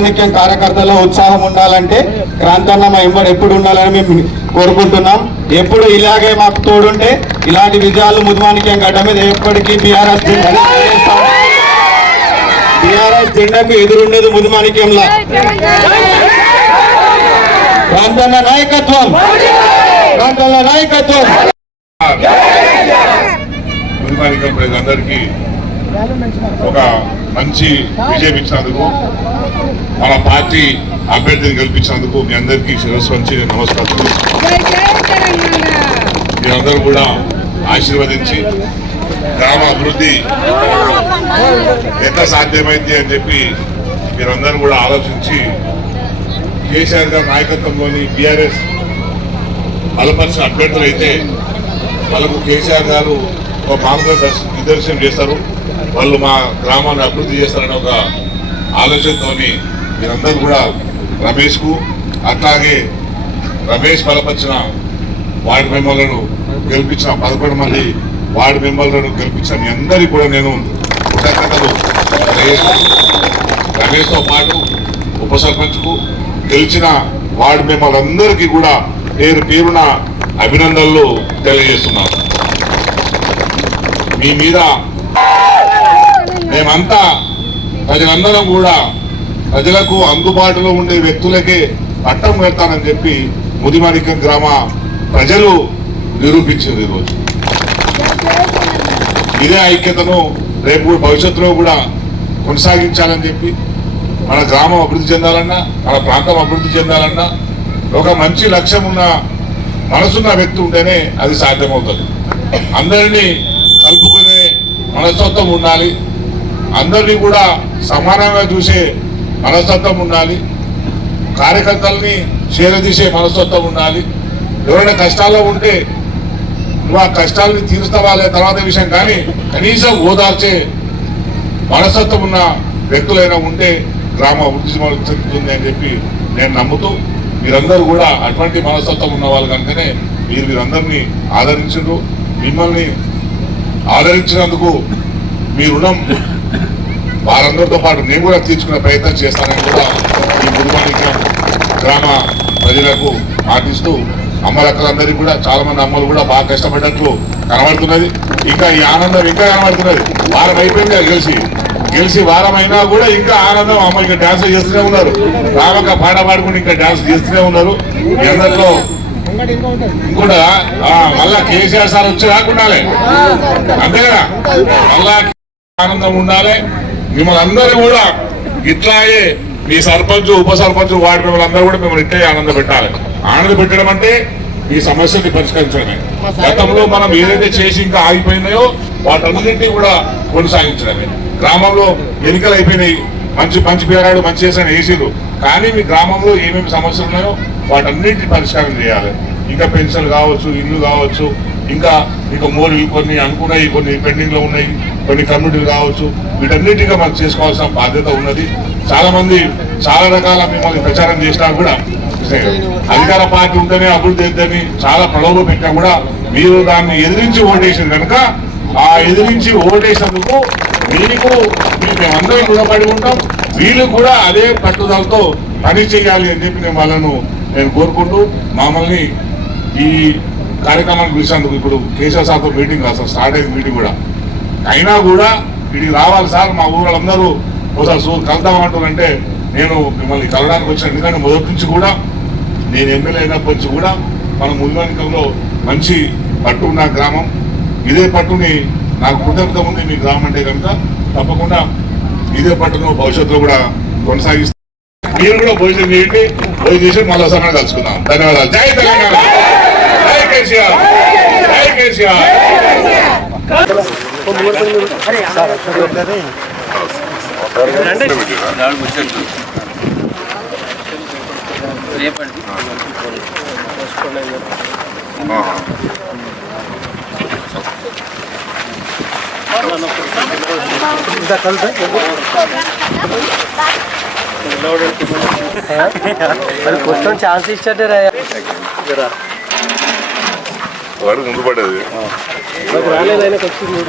ముదిమాణిక్యం కార్యకర్తల ఉత్సాహం ఉండాలంటే క్రాంతన్న మా ఎంబడి ఎప్పుడు ఉండాలని మేము కోరుకుంటున్నాం. ఎప్పుడు ఇలాగే మాకు తోడుంటే ఇలాంటి విజయాలు ముదిమాణిక్యం గడ్డ మీద ఎప్పటికీ బీఆర్ఎస్ జెండాకు ఎదురుండదు. ముదిమాణిక్యంలో క్రాంతన్న నాయకత్వం, క్రాంతన్న నాయకత్వం. ముదిమాణిక్యం ప్రజలందరికీ ఒక మంచి విజయం ఇచ్చినందుకు, మన పార్టీ అభ్యర్థిని గెలిపించినందుకు మీ అందరికీ శిరస్సు వంచి నమస్కారం. మీరందరూ కూడా ఆశీర్వదించి గ్రామ అభివృద్ధి ఎంత సాధ్యమైంది అని చెప్పి మీరందరూ కూడా ఆలోచించి కేసీఆర్ గారి నాయకత్వంలోని బీఆర్ఎస్ బలపరిచిన అభ్యర్థులు అయితే వాళ్ళకు కేసీఆర్ గారు ఒక మార్గదర్శనం చేస్తారు, వాళ్ళు మా గ్రామాన్ని అభివృద్ధి చేస్తారని ఒక ఆలోచనతో మీరందరూ కూడా రమేష్కు, అట్లాగే రమేష్ బలపరిచిన వార్డు మెంబర్లను గెలిపించిన 11 మంది వార్డు మెంబర్లను గెలిపించిన మీ అందరికీ కూడా నేను కృతజ్ఞతలు. రమేష్తో పాటు ఉప సర్పంచ్కు గెలిచిన వార్డు మెంబర్లందరికీ కూడా పేరు పేరున అభినందనలు తెలియజేస్తున్నాను. మీ మీద మేమంతా ప్రజలందరం కూడా ప్రజలకు అందుబాటులో ఉండే వ్యక్తులకే పట్టం పెడతానని చెప్పి ముదిమాణిక్యం గ్రామ ప్రజలు నిరూపించింది. ఈరోజు ఇదే ఐక్యతను రేపు భవిష్యత్తులో కూడా కొనసాగించాలని చెప్పి మన గ్రామం అభివృద్ధి చెందాలన్నా, మన ప్రాంతం అభివృద్ధి చెందాలన్నా ఒక మంచి లక్ష్యం ఉన్న మనసున్న వ్యక్తి ఉంటేనే అది సాధ్యమవుతుంది. అందరినీ కలుపుకునే మనస్తత్వం ఉండాలి, అందరినీ కూడా సమానంగా చూసే మనస్తత్వం ఉండాలి, కార్యకర్తల్ని చేరదీసే మనస్తత్వం ఉండాలి. ఎవరైనా కష్టాల్లో ఉంటే నువ్వు ఆ కష్టాలని తీరుస్తావా లే తర్వాత విషయం, కానీ కనీసం ఓదార్చే మనస్తత్వం ఉన్న వ్యక్తులైనా ఉంటే గ్రామ అభివృద్ధి చెందుతుంది అని చెప్పి నేను నమ్ముతూ మీరందరూ కూడా అటువంటి మనస్తత్వం ఉన్న వాళ్ళు కనుకనే మీరందరినీ ఆదరించారు. మిమ్మల్ని ఆదరించినందుకు మీ రుణం వారందరితో పాటు నేను కూడా తీర్చుకునే ప్రయత్నం చేస్తానని కూడా ఈ ముదిమాణిక్యం గ్రామ ప్రజలకు ఆటిస్తూ, అమ్మలక్కలందరికీ కూడా చాలా మంది అమ్మలు కూడా బాగా కష్టపడ్డట్లు కనబడుతున్నది. ఇంకా ఈ ఆనందం ఇంకా కనబడుతున్నది. వారం అయిపోయింది గెలిచి వారం అయినా కూడా ఇంకా ఆనందం. అమ్మ ఇంకా డాన్స్ చేస్తూనే ఉన్నారు, రామక పాట పాడుకుని ఇంకా డాన్స్ చేస్తూనే ఉన్నారు. అందరిలో ఇంకోట మళ్ళా కేసీఆర్ సార్ వచ్చి రాకుండాలి, అంతే కదా, మళ్ళా ఆనందం ఉండాలి. మిమ్మల్ని అందరూ కూడా ఇట్లాగే మీ సర్పంచ్, ఉప సర్పంచ్, వార్డు మెంబర్లు అందరూ కూడా మిమ్మల్ని ఇట్లే ఆనంద పెట్టాలి. ఆనంద పెట్టడం అంటే ఈ సమస్యని పరిష్కరించడమే. గతంలో మనం ఏదైతే చేసి ఇంకా ఆగిపోయినాయో వాటన్నింటినీ కూడా కొనసాగించడమే. గ్రామంలో ఎన్నికలు అయిపోయినాయి, మంచి పేరాడు మంచి చేసిన వేసిరు, కానీ మీ గ్రామంలో ఏమేమి సమస్యలు ఉన్నాయో వాటన్నింటినీ పరిష్కారం చేయాలి. ఇంకా పెన్షన్లు కావచ్చు, ఇల్లు కావచ్చు, ఇంకా మోరీలు కొన్ని అనుకున్నాయి, కొన్ని పెండింగ్ లో ఉన్నాయి, కొన్ని కమ్యూనిటీలు కావచ్చు, వీటన్నిటిగా మనం చేసుకోవాల్సిన బాధ్యత ఉన్నది. చాలా మంది చాలా రకాల మిమ్మల్ని ప్రచారం చేసినా కూడా అధికార పార్టీ ఉంటేనే అభివృద్ధి అవుతుందని చాలా ప్రలోభ పెట్టినా కూడా మీరు దాన్ని ఎదిరించి ఓటేసారు కనుక ఆ ఎదిరించి ఓటేసినందుకు మేమందరం రుణపడి ఉంటాం. వీళ్ళు కూడా అదే పట్టుదలతో పని చేయాలి అని చెప్పి నేను కోరుకుంటూ మమ్మల్ని ఈ కార్యక్రమానికి పిలిచినందుకు, ఇప్పుడు కేశవ సార్తో మీటింగ్ అసలు స్టార్ట్ అయింది మీటింగ్ కూడా, అయినా కూడా వీడికి రావాలి సార్, మా ఊరు వాళ్ళందరూ ఒకసారి కలుద్దామంటారంటే నేను మిమ్మల్ని కలవడానికి వచ్చాను. ఎందుకంటే మొదటి నుంచి కూడా నేను ఎమ్మెల్యే అయినప్పటి నుంచి కూడా మన ముదిమాణిక్యంలో మంచి పట్టు ఉన్న గ్రామం. ఇదే పట్టుని నాకు కృతజ్ఞత ఉంది మీ గ్రామం అంటే కనుక తప్పకుండా ఇదే పట్టును భవిష్యత్తులో కూడా కొనసాగిస్తాను. మీరు కూడా భోజనం చేయండి, భోజనం చేసి మళ్ళీ సమయం కలుసుకుందాం. ధన్యవాదాలు. జై తెలంగాణ, జై కేసీఆర్, జై కేసీఆర్. కొంచెం ఛాన్స్ ఇచ్చాడే వాడు ముందు పడ్డది రాలేదు, ఆయనకు వచ్చింది.